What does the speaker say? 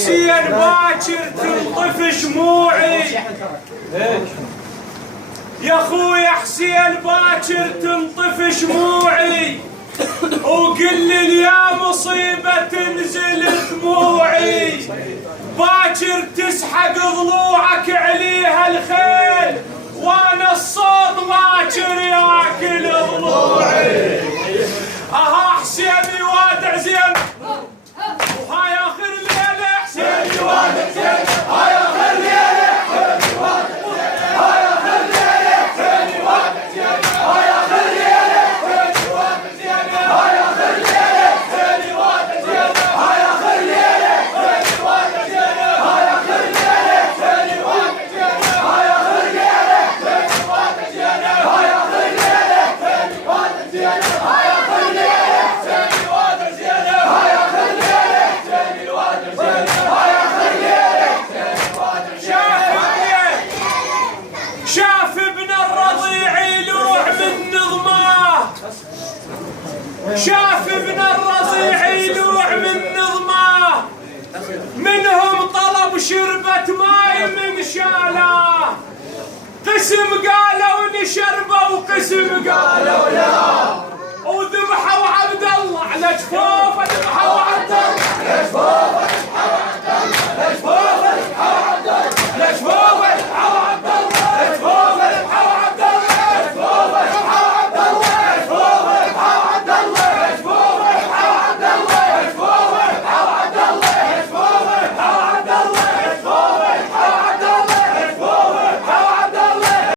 حسين باكر تنطف شموعي، يا خويا حسين باكر تنطف شموعي، وقل لي يا مصيبة تنزل دموعي، باكر تسحق ضلوعك عليها الخيل، وانا الصوت باكر ياكل ضلوعي. اها حسين يوادع زين، وهاي اخر ليله حسين يوادع زين، هاي اخر ليله حسين يوادع زين، هاي اخر ليله حسين يوادع زين، هاي اخر ليله حسين يوادع زين، هاي اخر ليله حسين يوادع زين، هاي اخر ليله حسين يوادع زين، هاي اخر ليله حسين يوادع زين، هاي اخر ليله حسين يوادع زين، هاي اخر ليله حسين يوادع زين، هاي اخر ليله حسين يوادع زين، هاي اخر ليله حسين يوادع زين، هاي اخر ليله حسين يوادع زين. شاف ابن الرضيع يلوح من نظماه، شاف ابن الرضيع يلوح من نظماه، منهم طلب شربة ماي من شالاه، قسم قالوا